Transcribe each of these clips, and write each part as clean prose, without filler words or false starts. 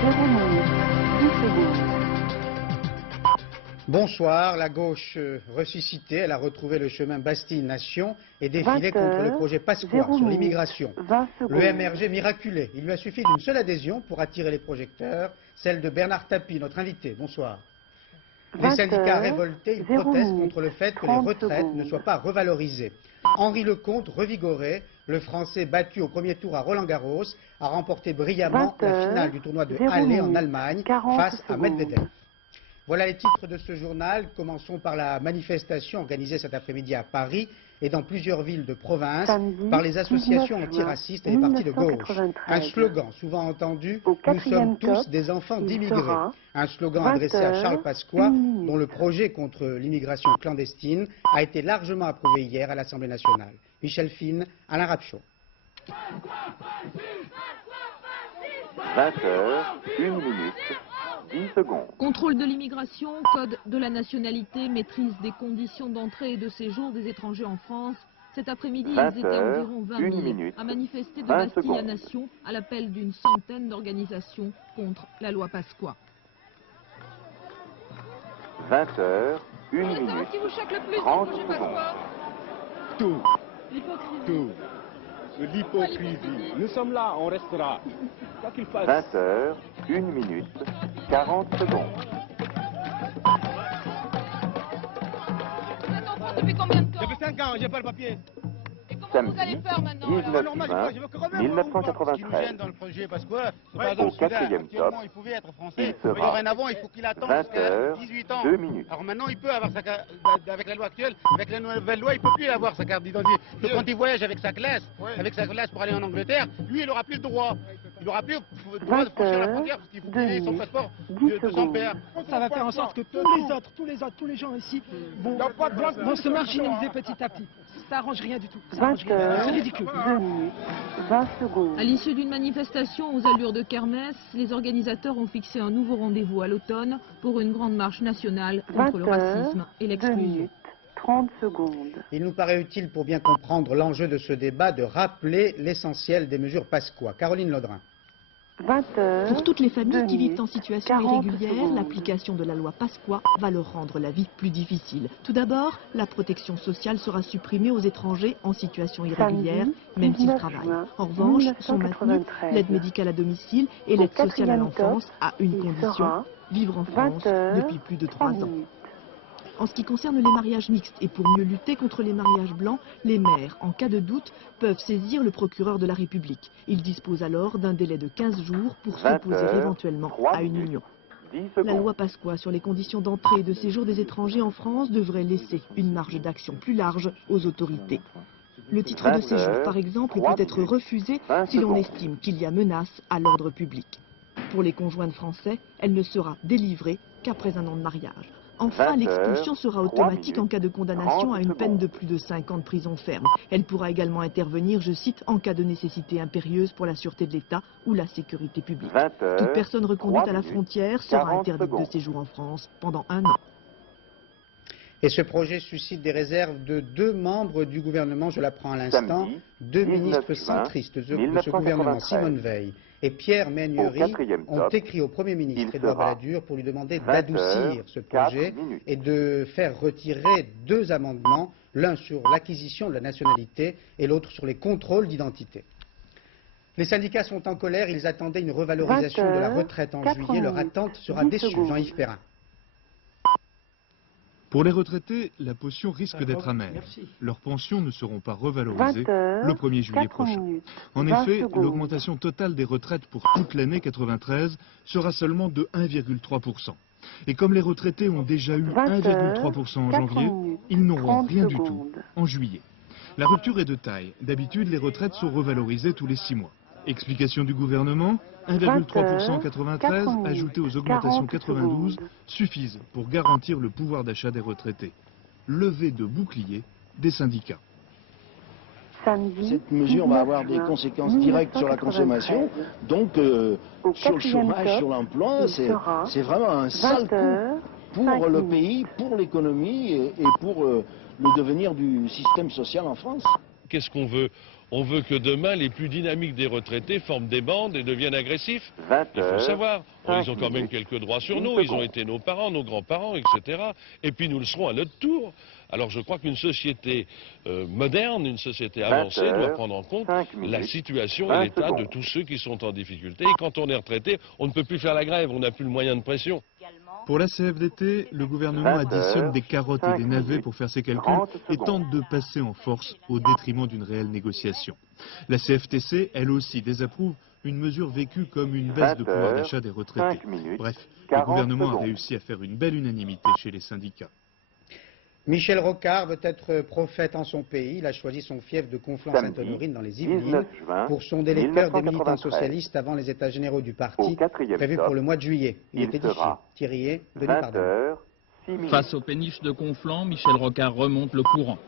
0 minutes, 10 secondes. Bonsoir, la gauche ressuscitée, elle a retrouvé le chemin Bastille-Nation et défilé contre le projet Pasqua sur l'immigration. Le MRG miraculé, il lui a suffi d'une seule adhésion pour attirer les projecteurs, celle de Bernard Tapie, notre invité. Bonsoir. Les syndicats révoltés, ils protestent contre le fait que les retraites ne soient pas revalorisées. Henri Lecomte, revigoré, le Français battu au premier tour à Roland-Garros, a remporté brillamment la finale du tournoi de Halle en Allemagne face à Medvedev. Voilà les titres de ce journal. Commençons par la manifestation organisée cet après-midi à Paris et dans plusieurs villes de province par les associations antiracistes et les partis de gauche. Un slogan souvent entendu, nous sommes tous des enfants d'immigrés. Un slogan adressé à Charles Pasqua, dont le projet contre l'immigration clandestine a été largement approuvé hier à l'Assemblée nationale. Michel Fine, Alain Rapchaud. 20h, 1 minute, 10 secondes. Contrôle de l'immigration, code de la nationalité, maîtrise des conditions d'entrée et de séjour des étrangers en France. Cet après-midi, ils étaient environ 20 000 à manifester de Bastille à Nation à l'appel d'une centaine d'organisations contre la loi Pasqua. 20h, 1 minute, 30 secondes. Tout. Tout. L'hypocrisie. Nous sommes là, on restera. 20h, 1 minute, 40 secondes. Vous êtes en France depuis combien de temps? Depuis 5 ans, j'ai pas le papier. Et comment vous allez faire maintenant? 19 juin 1993. Dans le projet Pasqua, Au 4e top, il pouvait être français, il sera dorénavant il faut qu'il attende jusqu'à 20h, 18 ans. 2 minutes. Alors maintenant il peut avoir sa carte, avec la loi actuelle, avec la nouvelle loi, il peut plus avoir sa carte d'identité. Donc quand il voyage avec sa classe pour aller en Angleterre, lui il aura plus le droit. Il n'aura plus le droit de franchir la frontière parce qu'il faut qu'il ait son passeport de son père. Ça va faire en sorte que tous les gens ici vont se marginaliser petit à petit. Ça arrange rien du tout. C'est ridicule. 2 minutes, 20 secondes. À l'issue d'une manifestation aux allures de kermesse, les organisateurs ont fixé un nouveau rendez-vous à l'automne pour une grande marche nationale contre le racisme et 2 l'exclusion. minutes, 30 secondes. Il nous paraît utile, pour bien comprendre l'enjeu de ce débat, de rappeler l'essentiel des mesures Pasqua. Caroline Laudrin. 20h. Pour toutes les familles qui vivent en 40 situation irrégulière, secondes. l'application de la loi Pasqua va leur rendre la vie plus difficile. Tout d'abord, la protection sociale sera supprimée aux étrangers en situation irrégulière, Samedi, même s'ils 19 travaillent. juin En revanche, sont maintenues 1993. l'aide médicale à domicile et Au l'aide sociale à 4e l'enfance top, à une il condition, sera vivre en France 20h, depuis plus de 3 ans. minutes. En ce qui concerne les mariages mixtes et pour mieux lutter contre les mariages blancs, les maires, en cas de doute, peuvent saisir le procureur de la République. Ils disposent alors d'un délai de 15 jours pour 20 s'opposer heures, éventuellement 3 à une minutes, union. 10 La secondes. loi Pasqua sur les conditions d'entrée et de séjour des étrangers en France devrait laisser une marge d'action plus large aux autorités. Le titre de 20 séjour, heures, par exemple, 3 peut être minutes, refusé 20 si l'on secondes. estime qu'il y a menace à l'ordre public. Pour les conjoints de Français, elle ne sera délivrée qu'après un an de mariage. Enfin, 20 l'expulsion heures, sera 3 automatique en minutes, cas de condamnation 30 à une peine de secondes. plus de 5 ans de prison ferme. Elle pourra également intervenir, je cite, en cas de nécessité impérieuse pour la sûreté de l'État ou la sécurité publique. 20 Toute heures, personne reconduite 3 à la minutes, frontière sera 40 interdite de secondes. séjour en France pendant 1 an. Et ce projet suscite des réserves de 2 membres du gouvernement, je l'apprends à l'instant, Samedi, 2 19 ministres juin centristes de ce gouvernement, 1993. Simone Veil et Pierre Méhaignerie, Au 4e ont top, écrit au Premier ministre il Édouard sera Balladur pour lui demander 20 d'adoucir heures, ce 4 projet minutes. et de faire retirer 2 amendements, l'un sur l'acquisition de la nationalité et l'autre sur les contrôles d'identité. Les syndicats sont en colère, ils attendaient une revalorisation 20 de la heures, retraite en 4 juillet, leur minutes, attente sera 10 déçue. secondes. Jean-Yves Perrin. Pour les retraités, la potion risque d'être amère. Leurs pensions ne seront pas revalorisées 20 heures, le 1er juillet 4 prochain. minutes, En 20 effet, secondes. l'augmentation totale des retraites pour toute l'année 93 sera seulement de 1,3%. Et comme les retraités ont déjà eu 20 1,3% en heures, janvier, 4 minutes, ils n'auront 30 rien du tout secondes. en juillet. La rupture est de taille. D'habitude, les retraites sont revalorisées tous les 6 mois. Explication du gouvernement, 1,3% en 93 20 heures, ajouté aux augmentations 40 92 secondes. suffisent pour garantir le pouvoir d'achat des retraités. Levée de bouclier des syndicats. Samedi, Cette mesure va 19 avoir des juin conséquences directes sur la consommation, 1993. donc Au sur le 4e chômage, top, sur l'emploi, il c'est sera vraiment un sale 20 coup heures, pour 5 le minutes. pays, pour l'économie et pour le devenir du système social en France. Qu'est-ce qu'on veut? On veut que demain, les plus dynamiques des retraités forment des bandes et deviennent agressifs. 20 Il faut savoir. heures, Ils ont quand même minutes, quelques droits sur 10 nous. Ils ont secondes. été nos parents, nos grands-parents, etc. Et puis nous le serons à notre tour. Alors je crois qu'une société moderne, une société avancée doit prendre en compte 5 minutes, la situation 20 et l'état de secondes. tous ceux qui sont en difficulté. Et quand on est retraité, on ne peut plus faire la grève, on n'a plus le moyen de pression. Pour la CFDT, le gouvernement 20 additionne des carottes et 5 des navets minutes, pour faire ses calculs 30 et secondes. tente de passer en force au détriment d'une réelle négociation. La CFTC, elle aussi, désapprouve une mesure vécue comme une baisse de 20 pouvoir heures, d'achat des retraités. 5 minutes, Bref, le 40 gouvernement a secondes. réussi à faire une belle unanimité chez les syndicats. Michel Rocard veut être prophète en son pays. Il a choisi son fief de Conflans-Sainte-Honorine dans les Yvelines 19 juin pour sonder les cœurs des militants 1993. socialistes avant les états généraux du Au parti, 4e prévus top, pour le mois de juillet. Il il est édifié. sera Thierry, Denis 20 Pardon. heures, 6 minutes. Face aux péniches de Conflans, Michel Rocard remonte le courant.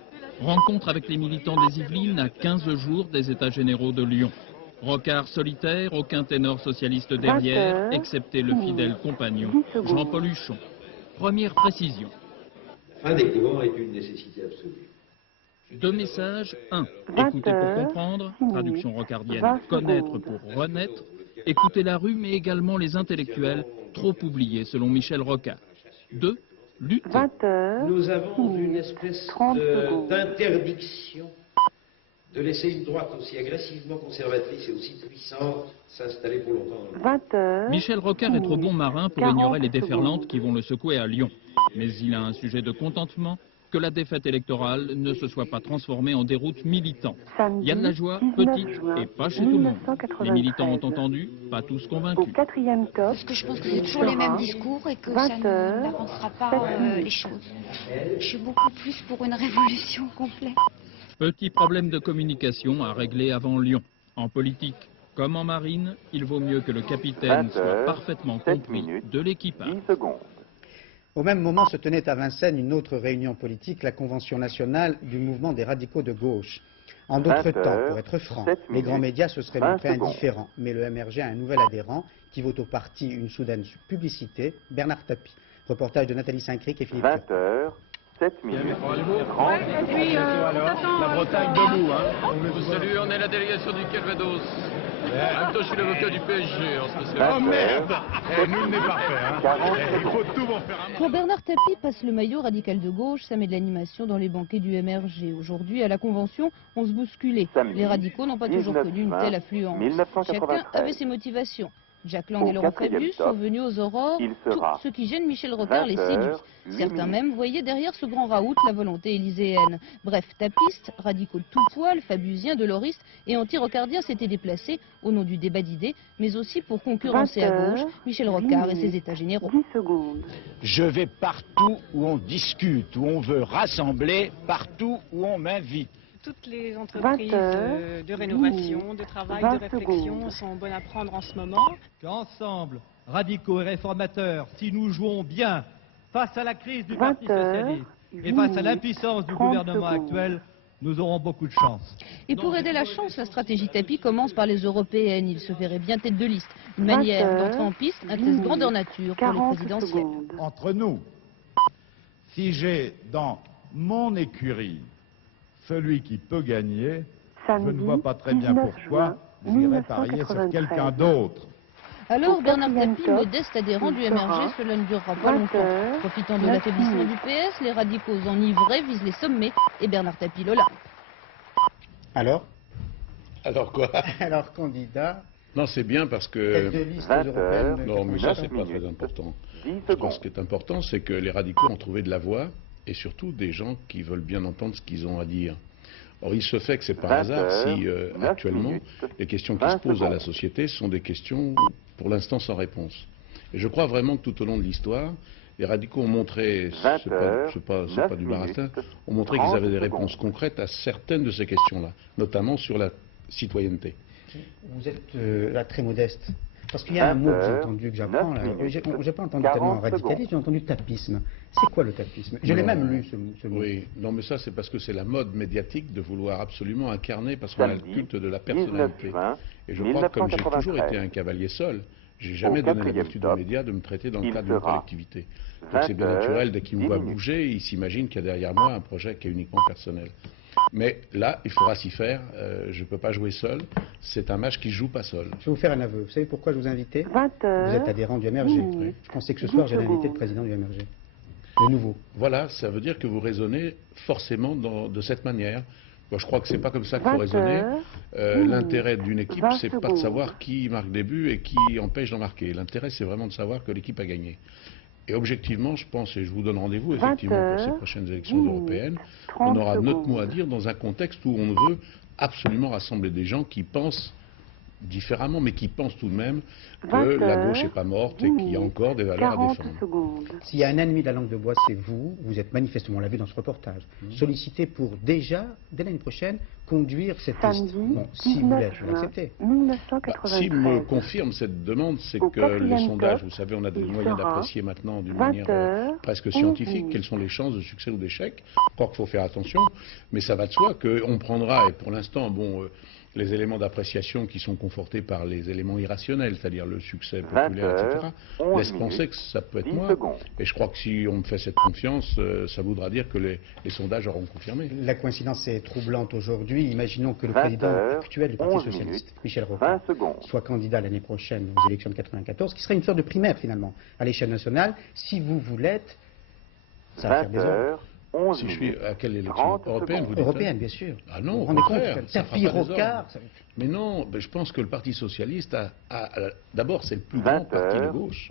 Rencontre avec les militants des Yvelines à 15 jours des États généraux de Lyon. Rocard solitaire, aucun ténor socialiste derrière, excepté le fidèle compagnon Jean-Paul Huchon. Première précision. Fin des courants est une nécessité absolue. Deux messages. 1. Écouter pour comprendre, traduction rocardienne, connaître pour renaître. Écouter la rue, mais également les intellectuels, trop oubliés selon Michel Rocard. 2. Lutter. Nous avons une espèce d'interdiction de laisser une droite aussi agressivement conservatrice et aussi puissante s'installer pour longtemps. Michel Rocard est trop bon marin pour ignorer les déferlantes qui vont le secouer à Lyon. Mais il a un sujet de contentement, que la défaite électorale ne se soit pas transformée en déroute militant. Yann Lajoie, petite et pas chez tout le monde. Les militants ont entendu, pas tous convaincus. Parce que je pense que c'est toujours les mêmes discours et que ça n'avancera pas les choses. Je suis beaucoup plus pour une révolution complète. Petit problème de communication à régler avant Lyon. En politique, comme en marine, il vaut mieux que le capitaine soit parfaitement compris de l'équipage. Au même moment se tenait à Vincennes une autre réunion politique, la Convention nationale du mouvement des radicaux de gauche. En d'autres temps, pour être franc, les grands médias se seraient montrés indifférents. Mais le MRG a un nouvel adhérent qui vaut au parti une soudaine publicité, Bernard Tapie. Reportage de Nathalie Saint-Cric et Philippe 20 heures, 7 minutes, 30 La Bretagne debout, hein. On vous salue, on est la délégation du Calvados. En même temps, je suis l'avocat du PSG en spécial. Oh merde! Nul n'est parfait, hein. Il faut tout en faire un. Quand Bernard Tapie passe le maillot radical de gauche, ça met de l'animation dans les banquets du MRG. Aujourd'hui, à la Convention, on se bousculait. Les radicaux n'ont pas toujours connu une telle affluence. 1993. Chacun avait ses motivations. Jacques Lang et Laurent Fabius sont venus aux aurores. Tout ce qui gêne Michel Rocard les séduit. Certains même voyaient derrière ce grand raout la volonté élyséenne. Bref, tapistes, radicaux de tout poil, fabiusiens, doloristes et anti-rocardiens s'étaient déplacés au nom du débat d'idées, mais aussi pour concurrencer à gauche Michel Rocard et ses états généraux. Je vais partout où on discute, où on veut rassembler, partout où on m'invite. Toutes les entreprises de rénovation, de travail, de réflexion sont bonnes à prendre en ce moment. Qu'ensemble, radicaux et réformateurs, si nous jouons bien face à la crise du Parti socialiste et face à l'impuissance du gouvernement actuel, nous aurons beaucoup de chance. Et pour aider la chance, la stratégie Tapie commence par les européennes. Il se verrait bien tête de liste. Une manière d'entrer en piste, un test grandeur nature pour les présidentielles. Entre nous, si j'ai dans mon écurie celui qui peut gagner, je ne vois pas très bien pourquoi j'irais parier sur quelqu'un d'autre. Alors Bernard Tapie, modeste adhérent du MRG, cela ne durera pas longtemps. Profitant de l'affaiblissement du PS, les radicaux enivrés visent les sommets et Bernard Tapie le largue. Alors quoi? Alors candidat. Non, c'est bien parce que... Non, mais ça, c'est pas très important. Je pense que ce qui est important, c'est que les radicaux ont trouvé de la voix, et surtout des gens qui veulent bien entendre ce qu'ils ont à dire. Or, il se fait que c'est par hasard si, actuellement, les questions qui se posent à la société sont des questions, pour l'instant, sans réponse. Et je crois vraiment que tout au long de l'histoire, les radicaux ont montré, c'est pas du baratin, ont montré qu'ils avaient des réponses concrètes à certaines de ces questions-là, notamment sur la citoyenneté. Vous êtes là très modeste. Parce qu'il y a un mot que j'ai entendu, que j'apprends, là. J'ai pas entendu tellement radicalisme, j'ai entendu tapisme. C'est quoi le tapisme? Je l'ai même lu, ce mot. Oui, non, mais ça, c'est parce que c'est la mode médiatique de vouloir absolument incarner, parce qu'on a le culte de la personnalité. Et je crois que comme j'ai toujours été un cavalier seul, j'ai jamais donné l'habitude aux médias de me traiter dans le cadre d'une collectivité. Donc c'est bien naturel, dès qu'ils me voient bouger, ils s'imaginent qu'il y a derrière moi un projet qui est uniquement personnel. Mais là, il faudra s'y faire. Je ne peux pas jouer seul. C'est un match qui ne joue pas seul. Je vais vous faire un aveu. Vous savez pourquoi je vous ai invité? 20h. Vous êtes adhérent du MRG. Oui. Je pensais que ce soir, j'allais inviter le président du MRG. Le nouveau. Voilà, ça veut dire que vous raisonnez forcément de cette manière. Moi, je crois que c'est pas comme ça qu'il faut raisonner. L'intérêt d'une équipe, c'est pas de savoir qui marque des buts et qui empêche d'en marquer. L'intérêt, c'est vraiment de savoir que l'équipe a gagné. Et objectivement, je pense, et je vous donne rendez-vous effectivement pour ces prochaines élections européennes, on aura notre mot à dire dans un contexte où on veut absolument rassembler des gens qui pensent différemment, mais qui pensent tout de même que la gauche n'est pas morte et qu'il y a encore des valeurs à défendre. S'il y a un ennemi de la langue de bois, c'est vous. Vous êtes manifestement, on l'a vu dans ce reportage, sollicité pour déjà, dès l'année prochaine, conduire cette liste. Bon, si vous l'êtes, vous l'acceptez. S'il me confirme cette demande, c'est que les sondages, vous savez, on a des moyens d'apprécier maintenant d'une manière presque scientifique quelles sont les chances de succès ou d'échec. Je crois qu'il faut faire attention, mais ça va de soi qu'on prendra, et pour l'instant, bon... les éléments d'appréciation qui sont confortés par les éléments irrationnels, c'est-à-dire le succès populaire, etc., laissent penser que ça peut être moi. Et je crois que si on me fait cette confiance, ça voudra dire que les sondages auront confirmé. La coïncidence est troublante aujourd'hui. Imaginons que le président actuel du Parti socialiste, Michel Rocard, soit candidat l'année prochaine aux élections de 1994, qui serait une sorte de primaire finalement à l'échelle nationale. Si vous l'êtes, ça va faire des ordres. Si je suis à quelle élection européenne, vous dites? Européenne, bien sûr. Ah non, vous au rendez contraire, compte, tapis Rocard. Mais non, je pense que le Parti socialiste d'abord, c'est le plus grand parti de gauche.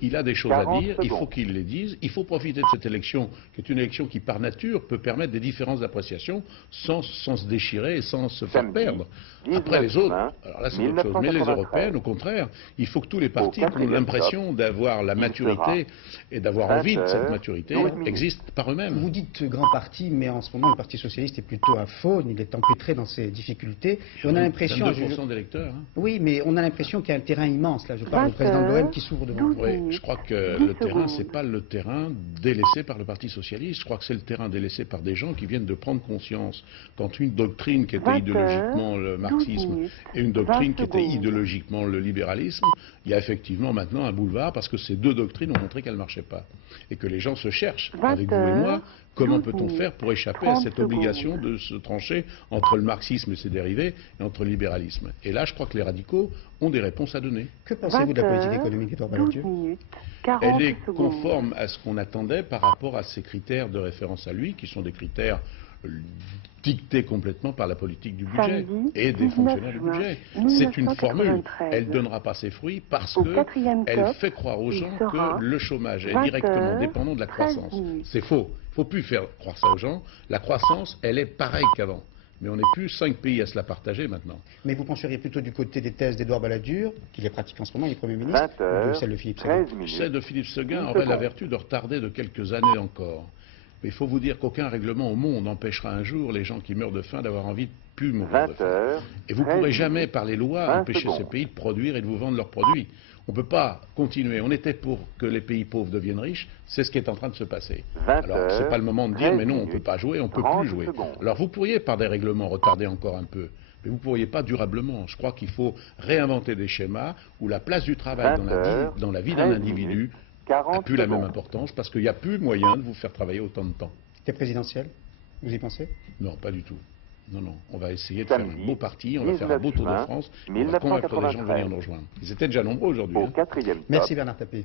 Il a des choses à dire, il faut qu'il les dise. Il faut profiter de cette élection, qui est une élection qui, par nature, peut permettre des différences d'appréciation sans se déchirer et sans se faire perdre. Après les autres, alors là c'est autre chose. Mais les européennes, au contraire, il faut que tous les partis qui ont l'impression d'avoir la maturité et d'avoir envie de cette maturité existent par eux-mêmes. Vous dites grand parti, mais en ce moment, le Parti socialiste est plutôt un faune, il est empêtré dans ses difficultés. On a l'impression... 22% d'électeurs. Hein. Oui, mais on a l'impression qu'il y a un terrain immense. Là, je parle du président de l'OM qui s'ouvre devant vous. Oui, je crois que le terrain, c'est pas le terrain délaissé par le Parti socialiste. Je crois que c'est le terrain délaissé par des gens qui viennent de prendre conscience. Quand une doctrine qui était idéologiquement le marxisme et une doctrine qui était idéologiquement le libéralisme, il y a effectivement maintenant un boulevard parce que ces deux doctrines ont montré qu'elles ne marchaient pas. Et que les gens se cherchent, avec vous et moi, comment peut-on faire pour échapper à cette obligation de se trancher entre le marxisme et ses dérivés et entre le libéralisme. Et là, je crois que les radicaux ont des réponses à donner. Que pensez-vous de la politique économique d'Édouard Balladur? Elle est conforme à ce qu'on attendait par rapport à ses critères de référence à lui, qui sont des critères dictée complètement par la politique du budget et des fonctionnaires du budget. C'est une formule. Elle ne donnera pas ses fruits parce qu'elle fait croire aux gens que le chômage est directement dépendant de la croissance. C'est faux. Il ne faut plus faire croire ça aux gens. La croissance, elle est pareille qu'avant. Mais on n'est plus 5 pays à se la partager maintenant. Mais vous pencheriez plutôt du côté des thèses d'Édouard Balladur, qui les pratique en ce moment, il est Premier ministre, ou de celle de Philippe Séguin? Celle de Philippe Séguin aurait la vertu de retarder de quelques années encore. Mais il faut vous dire qu'aucun règlement au monde n'empêchera un jour les gens qui meurent de faim d'avoir envie de plus mourir de faim. Et vous ne pourrez jamais, par les lois, empêcher ces pays de produire et de vous vendre leurs produits. On ne peut pas continuer. On était pour que les pays pauvres deviennent riches. C'est ce qui est en train de se passer. Alors, ce n'est pas le moment de dire, mais non, on ne peut pas jouer, on ne peut plus jouer. Alors, vous pourriez, par des règlements, retarder encore un peu. Mais vous ne pourriez pas durablement. Je crois qu'il faut réinventer des schémas où la place du travail dans la vie d'un individu n'a plus la même importance parce qu'il n'y a plus moyen de vous faire travailler autant de temps. C'est présidentiel? Vous y pensez? Non, pas du tout. Non, non. On va essayer de faire un beau parti, on va faire un beau Tour de France, on va convaincre les gens de venir nous rejoindre. Ils étaient déjà nombreux aujourd'hui. Merci Bernard Tapie.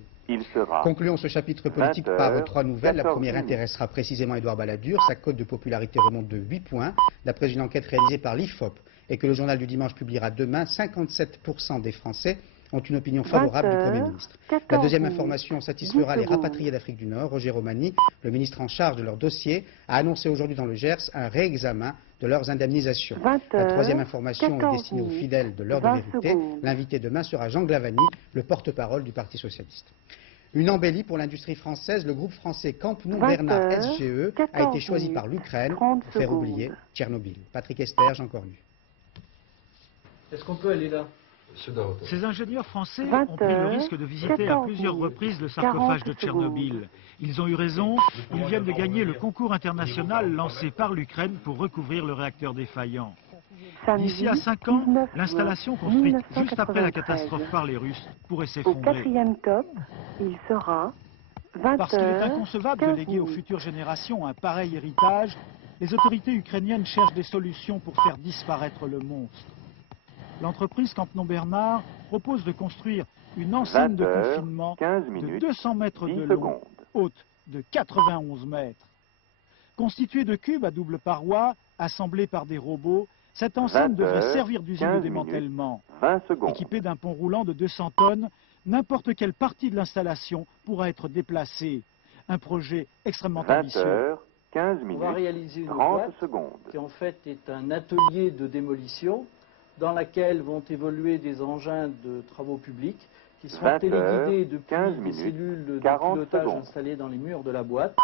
Concluons ce chapitre politique par 3 nouvelles. La première intéressera précisément Édouard Balladur. Sa cote de popularité remonte de 8 points. D'après une enquête réalisée par l'IFOP et que le journal du dimanche publiera demain, 57% des Français ont une opinion favorable du Premier ministre. La deuxième information satisfera les rapatriés d'Afrique du Nord. Roger Romani, le ministre en charge de leur dossier, a annoncé aujourd'hui dans le Gers un réexamen de leurs indemnisations. La troisième information est destinée aux fidèles de l'heure de vérité. L'invité demain sera Jean Glavany, le porte-parole du Parti socialiste. Une embellie pour l'industrie française. Le groupe français Camp-Nou Bernard SGE a été choisi par l'Ukraine pour faire oublier Tchernobyl. Patrick Esther, Jean Cornu. Est-ce qu'on peut aller là? Ces ingénieurs français ont pris le risque de visiter à plusieurs reprises le sarcophage de Tchernobyl. Ils ont eu raison, ils viennent de gagner le concours international lancé par l'Ukraine pour recouvrir le réacteur défaillant. D'ici à 5 ans, l'installation construite juste après la catastrophe par les Russes pourrait s'effondrer. Parce qu'il est inconcevable de léguer aux futures générations un pareil héritage les autorités ukrainiennes cherchent des solutions pour faire disparaître le monstre. L'entreprise Campenon-Bernard propose de construire une enseigne de confinement de 200 mètres de long, haute de 91 mètres. Constituée de cubes à double paroi, assemblés par des robots, cette enseigne devrait servir d'usine de démantèlement. Équipée d'un pont roulant de 200 tonnes, n'importe quelle partie de l'installation pourra être déplacée. Un projet extrêmement ambitieux. 15 On minutes, va réaliser une 30 boîte secondes. qui en fait est un atelier de démolition dans laquelle vont évoluer des engins de travaux publics qui seront téléguidés depuis des cellules de pilotage installées dans les murs de la boîte.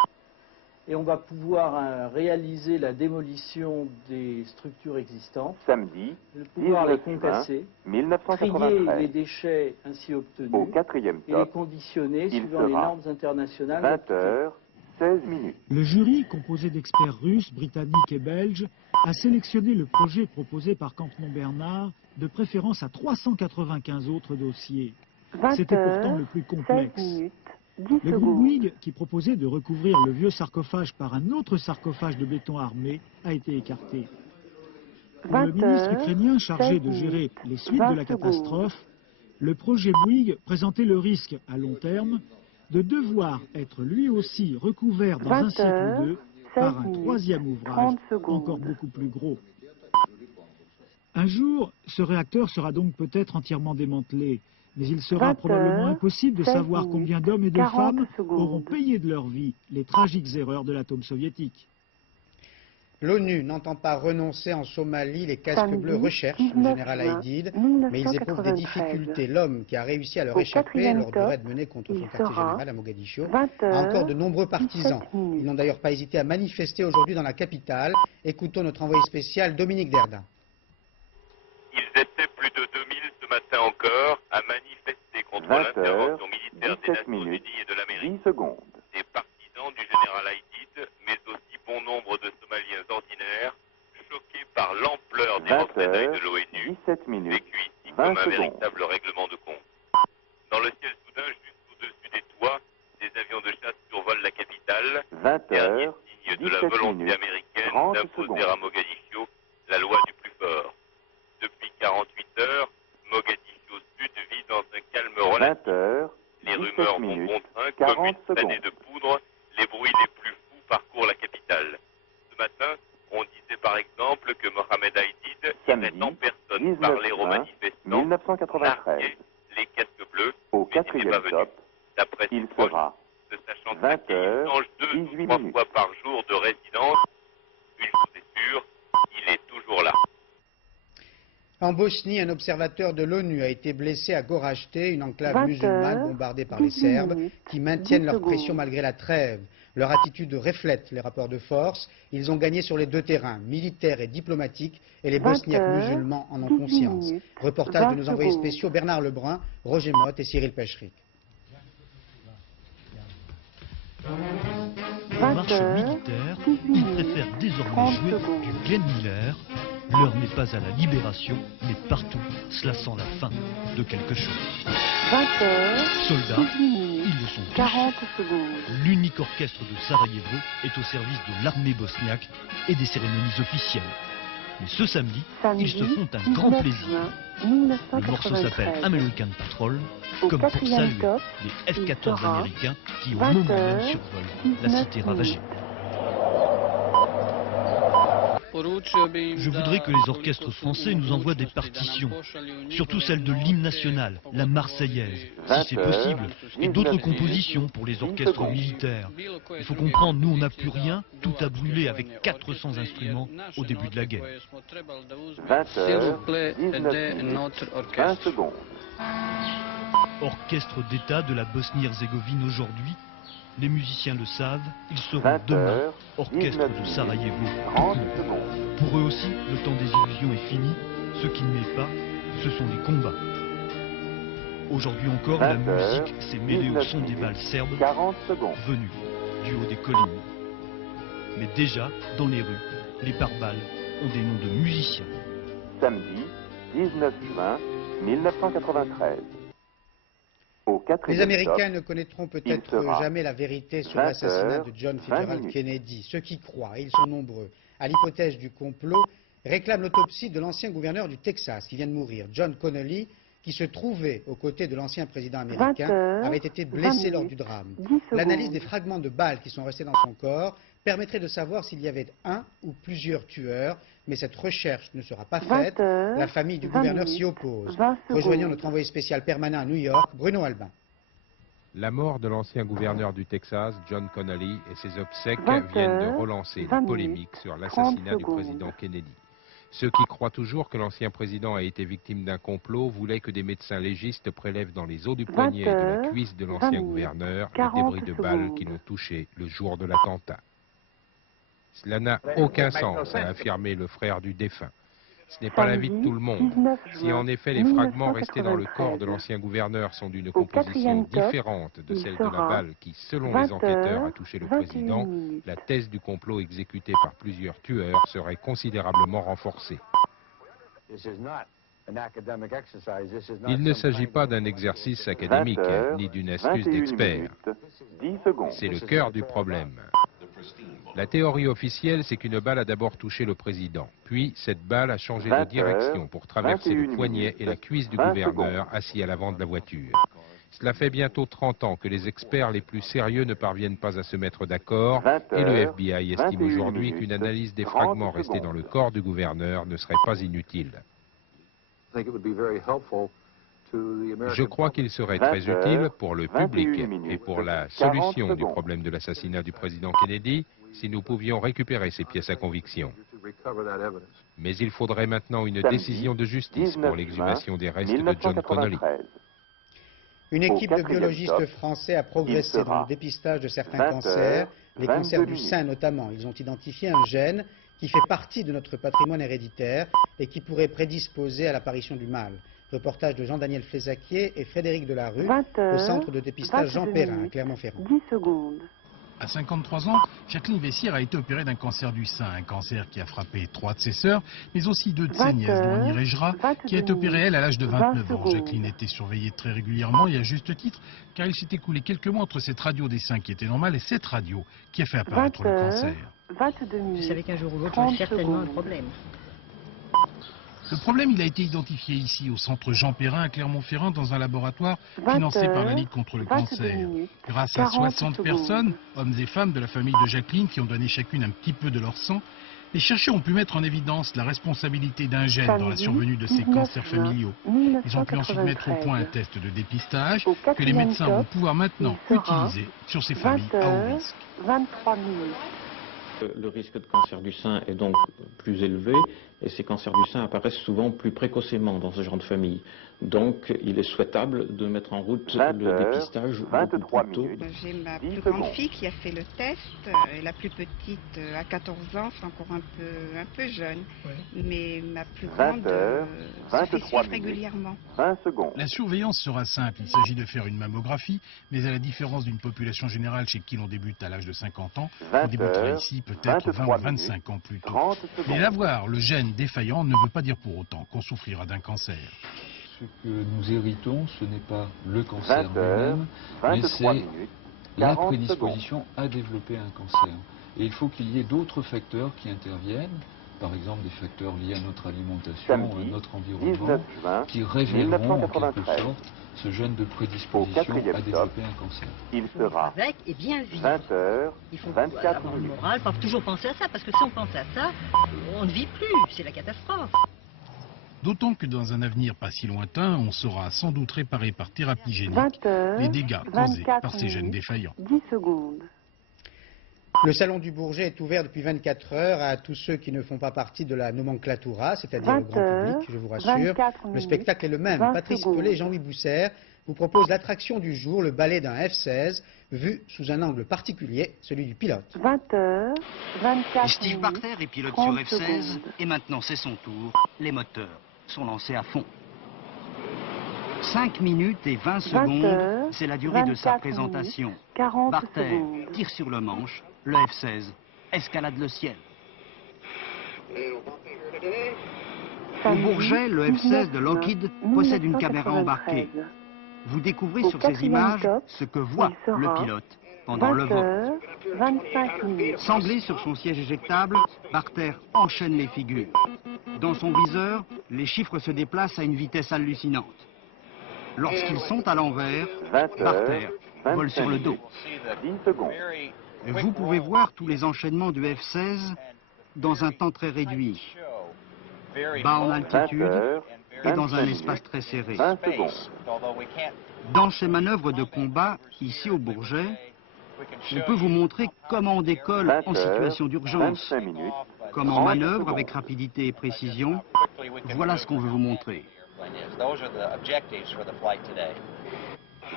Et on va pouvoir réaliser la démolition des structures existantes, Samedi, pouvoir les compasser, 1993. trier les déchets ainsi obtenus Au 4e et les conditionner suivant les normes internationales. 20h, 16 minutes. Le jury, composé d'experts russes, britanniques et belges, a sélectionné le projet proposé par Campenon-Bernard, de préférence à 395 autres dossiers. C'était pourtant le plus complexe. Le groupe Bouygues, qui proposait de recouvrir le vieux sarcophage par un autre sarcophage de béton armé, a été écarté. Pour le ministre ukrainien chargé de gérer les suites de la catastrophe, le projet Bouygues présentait le risque, à long terme, de devoir être lui aussi recouvert dans un siècle ou deux par un troisième ouvrage encore beaucoup plus gros. Un jour, ce réacteur sera donc peut-être entièrement démantelé, mais il sera probablement impossible de savoir combien d'hommes et de femmes auront payé de leur vie les tragiques erreurs de l'atome soviétique. L'ONU n'entend pas renoncer en Somalie. Les casques bleus recherchent le général Aïdid, mais ils éprouvent des difficultés. L'homme qui a réussi à leur échapper lors du raid mené contre son quartier général à Mogadiscio a encore de nombreux partisans. Ils n'ont d'ailleurs pas hésité à manifester aujourd'hui dans la capitale. Écoutons notre envoyé spécial Dominique Derdin. Ils étaient plus de 2000 ce matin encore à manifester contre l'intervention militaire des Nations Unies et de l'Amérique. Des partisans du général Aïdid, mais aussi bon nombre de Somaliens ordinaires, choqués par l'ampleur des représailles de l'ONU, vécues ici comme un véritable règlement de compte. Dans le ciel soudain, juste au-dessus des toits, des avions de chasse survolent la capitale, dernier signe de la volonté américaine d'imposer à Mogadiscio la loi du plus fort. Depuis 48 heures, Mogadiscio Sud vit dans un calme relatif. Les rumeurs vont bon train, comme une traînée de poudre, les bruits les plus fous parcourent la capitale. Ce matin, on disait par exemple que Mohamed Aïdid irait en personne parler aux manifestants, narguer les casques bleus, mais il n'est pas venu. D'après ses proches, se sachant qu'il change 2 ou 3 fois par jour de résidence, une chose est sûre, il est toujours là. En Bosnie, un observateur de l'ONU a été blessé à Goražde, une enclave musulmane bombardée par les Serbes, qui maintiennent leur pression malgré la trêve. Leur attitude reflète les rapports de force. Ils ont gagné sur les deux terrains, militaires et diplomatiques, et les Bosniaques musulmans en ont conscience. Reportage de nos envoyés spéciaux Bernard Lebrun, Roger Motte et Cyril Pecherick. En marche militaire, ils préfèrent désormais jouer du Glenn Miller. L'heure n'est pas à la libération, mais partout, cela sent la fin de quelque chose. 20h, Soldats, ils le sont 40 tous. secondes. L'unique orchestre de Sarajevo est au service de l'armée bosniaque et des cérémonies officielles. Mais ce samedi, ils se font un grand plaisir. Le morceau s'appelle American Patrol, comme pour saluer les F-14 américains qui au moment même survolent la cité ravagée. Je voudrais que les orchestres français nous envoient des partitions, surtout celles de l'hymne national, la Marseillaise, si c'est possible, et d'autres compositions pour les orchestres militaires. Il faut comprendre, nous on n'a plus rien, tout a brûlé avec 400 instruments au début de la guerre. 20 secondes. Orchestre d'État de la Bosnie-Herzégovine aujourd'hui, les musiciens le savent, ils seront demain orchestre de Sarajevo. Pour eux aussi, le temps des illusions est fini. Ce qui ne l'est pas, ce sont les combats. Aujourd'hui encore, la musique s'est mêlée au son des balles serbes venus du haut des collines. Mais déjà, dans les rues, les pare-balles ont des noms de musiciens. Samedi, 19 juin 1993. Les Américains ne connaîtront peut-être jamais la vérité sur l'assassinat de John Fitzgerald Kennedy. Ceux qui croient, et ils sont nombreux, à l'hypothèse du complot, réclame l'autopsie de l'ancien gouverneur du Texas qui vient de mourir, John Connally, qui se trouvait aux côtés de l'ancien président américain, avait été blessé lors du drame. L'analyse des fragments de balles qui sont restés dans son corps permettrait de savoir s'il y avait un ou plusieurs tueurs, mais cette recherche ne sera pas faite. La famille du gouverneur s'y oppose. Rejoignons notre envoyé spécial permanent à New York, Bruno Albin. La mort de l'ancien gouverneur du Texas, John Connally, et ses obsèques viennent de relancer la polémique sur l'assassinat du président Kennedy. Ceux qui croient toujours que l'ancien président a été victime d'un complot voulaient que des médecins légistes prélèvent dans les os du poignet et de la cuisse de l'ancien gouverneur les débris de balles qui l'ont touché le jour de l'attentat. Cela n'a aucun sens, a affirmé le frère du défunt. Ce n'est pas l'avis de tout le monde. Si en effet les fragments restés dans le corps de l'ancien gouverneur sont d'une composition différente de celle de la balle qui, selon les enquêteurs, a touché le président, la thèse du complot exécuté par plusieurs tueurs serait considérablement renforcée. Il ne s'agit pas d'un exercice académique, ni d'une astuce d'expert. C'est le cœur du problème. La théorie officielle, c'est qu'une balle a d'abord touché le président. Puis, cette balle a changé de direction pour traverser le poignet et la cuisse du gouverneur assis à l'avant de la voiture. Cela fait bientôt 30 ans que les experts les plus sérieux ne parviennent pas à se mettre d'accord et le FBI estime aujourd'hui qu'une analyse des fragments restés dans le corps du gouverneur ne serait pas inutile. Je crois qu'il serait très utile pour le public et pour la solution du problème de l'assassinat du président Kennedy si nous pouvions récupérer ces pièces à conviction. Mais il faudrait maintenant une décision de justice pour l'exhumation des restes de John Connally. Une équipe de biologistes français a progressé dans le dépistage de certains cancers, les cancers du sein notamment. Ils ont identifié un gène qui fait partie de notre patrimoine héréditaire et qui pourrait prédisposer à l'apparition du mal. Reportage de Jean-Daniel Flézaquier et Frédéric Delarue au centre de dépistage Jean Perrin, à Clermont-Ferrand. 10 secondes. À 53 ans, Jacqueline Vessière a été opérée d'un cancer du sein, un cancer qui a frappé 3 de ses sœurs, mais aussi 2 de ses nièces, dont Annie Rejra, qui a été opérée, elle, à l'âge de 29 ans. Jacqueline était surveillée très régulièrement, et à juste titre, car il s'est écoulé quelques mois entre cette radio des seins qui était normale et cette radio qui a fait apparaître le cancer. 22 minutes. Je savais qu'un jour ou l'autre, j'aurais certainement un problème. Le problème, il a été identifié ici, au centre Jean Perrin, à Clermont-Ferrand, dans un laboratoire financé par la Ligue contre le cancer. Grâce à 60 personnes, hommes et femmes de la famille de Jacqueline, qui ont donné chacune un petit peu de leur sang, les chercheurs ont pu mettre en évidence la responsabilité d'un gène dans la survenue de ces cancers familiaux. Ils ont pu ensuite mettre au point un test de dépistage que les médecins vont pouvoir maintenant utiliser sur ces familles à haut risque. 23 minutes. Le risque de cancer du sein est donc plus élevé et ces cancers du sein apparaissent souvent plus précocement dans ce genre de famille. Donc il est souhaitable de mettre en route le dépistage beaucoup plus tôt. J'ai ma plus grande fille qui a fait le test et la plus petite à 14 ans, c'est encore un peu jeune. Oui. Mais ma plus grande se fait suivre régulièrement. 20 secondes. La surveillance sera simple. Il s'agit de faire une mammographie, mais à la différence d'une population générale chez qui l'on débute à l'âge de 50 ans, on débutera ici peut-être 20 ou 25 ans plus tôt. Mais l'avoir, le gène défaillant, ne veut pas dire pour autant qu'on souffrira d'un cancer. Ce que nous héritons, ce n'est pas le cancer lui-même, mais c'est la prédisposition à développer un cancer. Et il faut qu'il y ait d'autres facteurs qui interviennent, par exemple des facteurs liés à notre alimentation, à notre environnement, qui révéleront en quelque sorte ce gène de prédisposition à développer un cancer. Il sera avec et bien vivre. 20h, Il faut 24 avoir le minutes. moral, pas toujours penser à ça, parce que si on pense à ça, on ne vit plus, c'est la catastrophe. D'autant que dans un avenir pas si lointain, on saura sans doute réparer par thérapie génique les dégâts causés par ces gènes défaillants. 10 secondes. Le Salon du Bourget est ouvert depuis 24 heures à tous ceux qui ne font pas partie de la nomenclatura, c'est-à-dire le grand public, je vous rassure. Le spectacle est le même. Patrice Pelé et Jean-Louis Bousser vous proposent l'attraction du jour, le ballet d'un F-16, vu sous un angle particulier, celui du pilote. 20h, 24 Steve Barter est pilote sur F-16 et maintenant c'est son tour. Les moteurs sont lancés à fond. 5 minutes et 20 secondes, c'est la durée de sa présentation. Barter tire sur le manche, le F-16 escalade le ciel. Au Bourget, le F-16 de Lockheed possède une caméra embarquée. Vous découvrez sur ces images ce que voit le pilote pendant le vote. 25 minutes. Sanglé sur son siège éjectable, Barter enchaîne les figures. Dans son viseur, les chiffres se déplacent à une vitesse hallucinante. Lorsqu'ils sont à l'envers, Barter vole sur le dos. 10 secondes. Vous pouvez voir tous les enchaînements du F-16 dans un temps très réduit, bas en altitude et dans un espace très serré. 20 secondes. Dans ces manœuvres de combat, ici au Bourget, on peut vous montrer comment on décolle en situation d'urgence, comment on manœuvre avec rapidité et précision. Voilà ce qu'on veut vous montrer.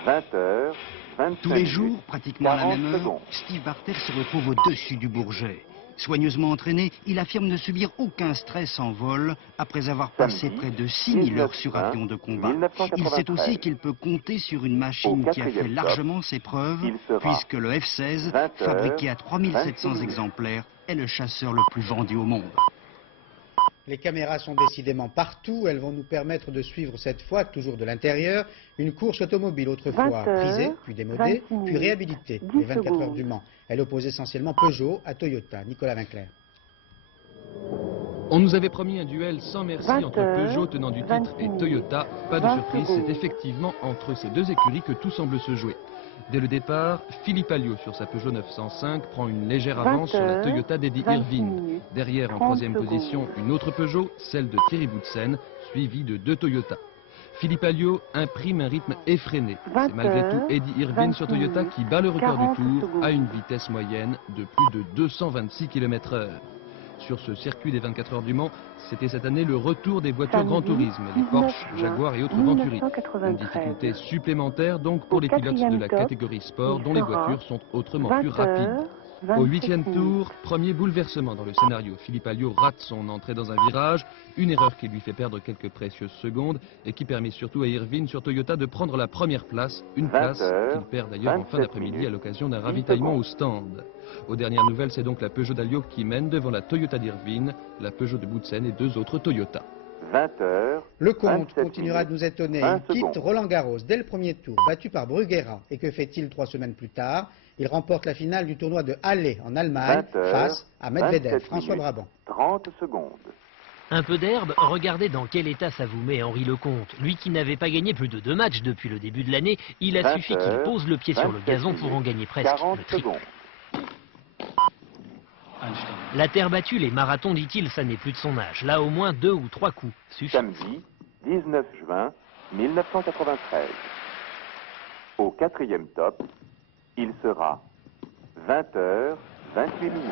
20h, 25 Tous les jours, minutes, pratiquement à la 40 même heure, secondes. Steve Barter se retrouve au-dessus du Bourget. Soigneusement entraîné, il affirme ne subir aucun stress en vol après avoir passé près de 6000 heures sur avion de combat. Il sait aussi qu'il peut compter sur une machine qui a fait largement ses preuves, puisque le F-16, fabriqué à 3700 exemplaires, est le chasseur le plus vendu au monde. Les caméras sont décidément partout. Elles vont nous permettre de suivre cette fois, toujours de l'intérieur, une course automobile autrefois prisée, puis démodée, puis réhabilitée, les 24 heures du Mans. Elle oppose essentiellement Peugeot à Toyota. Nicolas Vinclair. On nous avait promis un duel sans merci entre Peugeot, tenant du titre, et Toyota. Pas de surprise, c'est effectivement entre ces deux écuries que tout semble se jouer. Dès le départ, Philippe Alliot sur sa Peugeot 905 prend une légère avance sur la Toyota d'Eddie Irvine. Derrière, en troisième position, une autre Peugeot, celle de Thierry Boutsen, suivie de deux Toyota. Philippe Alliot imprime un rythme effréné. C'est malgré tout Eddie Irvine sur Toyota qui bat le record du Tour à une vitesse moyenne de plus de 226 km/h. Sur ce circuit des 24 heures du Mans, c'était cette année le retour des voitures Grand Tourisme, les Porsche, Jaguar et autres Venturi. Une difficulté supplémentaire donc pour les pilotes de la catégorie sport dont les voitures sont autrement plus rapides. Au 8e tour, premier bouleversement dans le scénario. Philippe Alliot rate son entrée dans un virage, une erreur qui lui fait perdre quelques précieuses secondes et qui permet surtout à Irvine sur Toyota de prendre la première place, une place qu'il perd d'ailleurs en fin d'après-midi à l'occasion d'un ravitaillement au stand. Aux dernières nouvelles, c'est donc la Peugeot d'Alliot qui mène devant la Toyota d'Irvine, la Peugeot de Boutsen et deux autres Toyota. 20h. Le compte continuera de nous étonner. Il quitte Roland Garros dès le premier tour, battu par Bruguera. Et que fait-il 3 semaines plus tard? Il remporte la finale du tournoi de Halle en Allemagne face à Medvedev. François Brabant. 30 secondes. Un peu d'herbe, regardez dans quel état ça vous met Henri Lecomte. Lui qui n'avait pas gagné plus de 2 matchs depuis le début de l'année, il a suffi qu'il pose le pied sur le gazon pour en gagner presque le triple. La terre battue, les marathons, dit-il, ça n'est plus de son âge. Là, au moins 2 ou 3 coups suffisent. Samedi, 19 juin 1993. Au 4e top, il sera 20h, 28 minutes.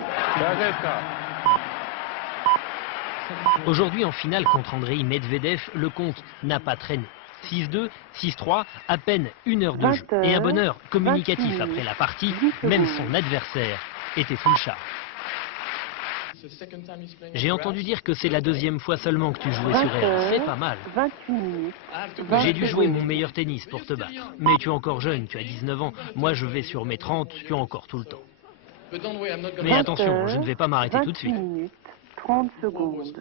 Aujourd'hui, en finale contre Andrei Medvedev, Lecomte n'a pas traîné. 6-2, 6-3, à peine 1 heure de jeu. Et un bonheur communicatif après la partie, même son adversaire était sous le charme. J'ai entendu dire que c'est la 2e fois seulement que tu jouais sur elle. C'est pas mal. J'ai dû jouer mon meilleur tennis pour te battre. Mais tu es encore jeune, tu as 19 ans. Moi, je vais sur mes 30, tu as encore tout le temps. Mais attention, je ne vais pas m'arrêter tout de suite. 30 secondes.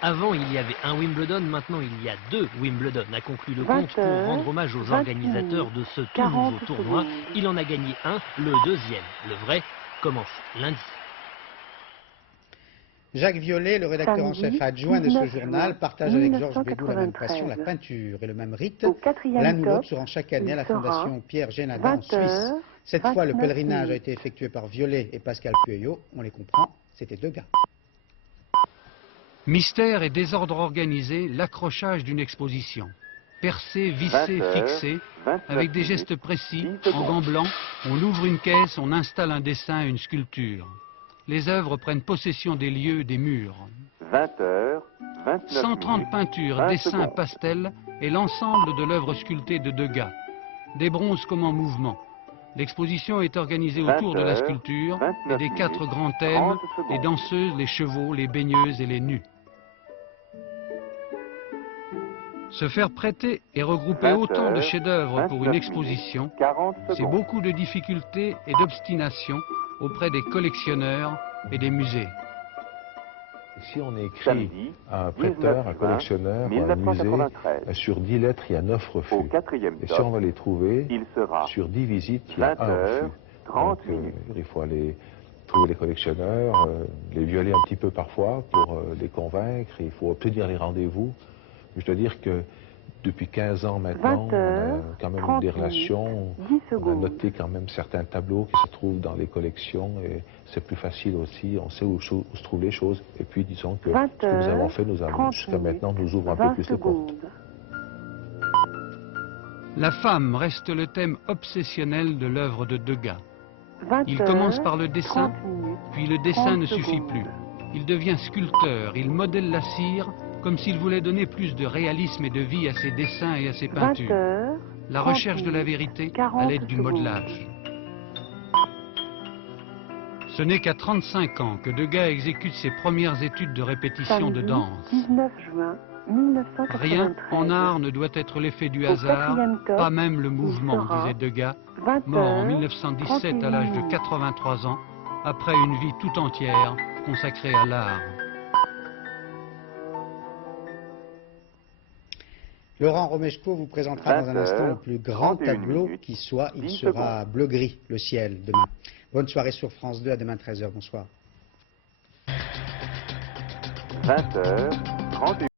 Avant, il y avait un Wimbledon, maintenant il y a 2 Wimbledon, a conclu Lecomte pour rendre hommage aux organisateurs de ce tout nouveau tournoi. Il en a gagné un, le 2e. Le vrai commence lundi. Jacques Violet, le rédacteur en chef adjoint de ce journal, partage avec Georges Bédou la même passion, la peinture et le même rite. L'un ou l'autre se rend chaque année à la Fondation Pierre Génada en Suisse. Cette fois, le pèlerinage a été effectué par Violet et Pascal Pueyo. On les comprend, c'était 2 gars. Mystère et désordre organisé, l'accrochage d'une exposition. Percé, vissé, fixé, avec des gestes précis, en gants blancs, on ouvre une caisse, on installe un dessin, une sculpture. Les œuvres prennent possession des lieux, des murs. 20h, 29 130 peintures, dessins, pastels et l'ensemble de l'œuvre sculptée de Degas. Des bronzes comme en mouvement. L'exposition est organisée autour de la sculpture et des 4 grands thèmes, les danseuses, les chevaux, les baigneuses et les nus. Se faire prêter et regrouper autant de chefs-d'œuvre pour une exposition, c'est beaucoup de difficultés et d'obstination auprès des collectionneurs et des musées. Si on écrit à un prêteur, un collectionneur, un musée, sur 10 lettres, il y a 9 refus. Et si on va les trouver, sur 10 visites, il y a un refus. Donc, il faut aller trouver les collectionneurs, les violer un petit peu parfois pour les convaincre. Il faut obtenir les rendez-vous. Je dois dire que depuis 15 ans maintenant, on a quand même des relations, on a noté quand même certains tableaux qui se trouvent dans les collections et c'est plus facile aussi, on sait où se trouvent les choses. Et puis disons que ce que nous avons fait, jusqu'à maintenant, nous ouvre un peu plus les portes. La femme reste le thème obsessionnel de l'œuvre de Degas. Il commence par le dessin, puis le dessin ne suffit plus. Il devient sculpteur, il modèle la cire, comme s'il voulait donner plus de réalisme et de vie à ses dessins et à ses peintures. La recherche de la vérité à l'aide du modelage. Ce n'est qu'à 35 ans que Degas exécute ses premières études de répétition de danse. 19 juin 1993. Rien en art ne doit être l'effet du hasard, pas même le mouvement, disait Degas, mort en 1917 à l'âge de 83 ans, après une vie tout entière consacrée à l'art. Laurent Romeshko vous présentera dans un instant le plus grand tableau qui soit. Il sera bleu-gris, le ciel, demain. Bonne soirée sur France 2, à demain 13h. Bonsoir. 20h31.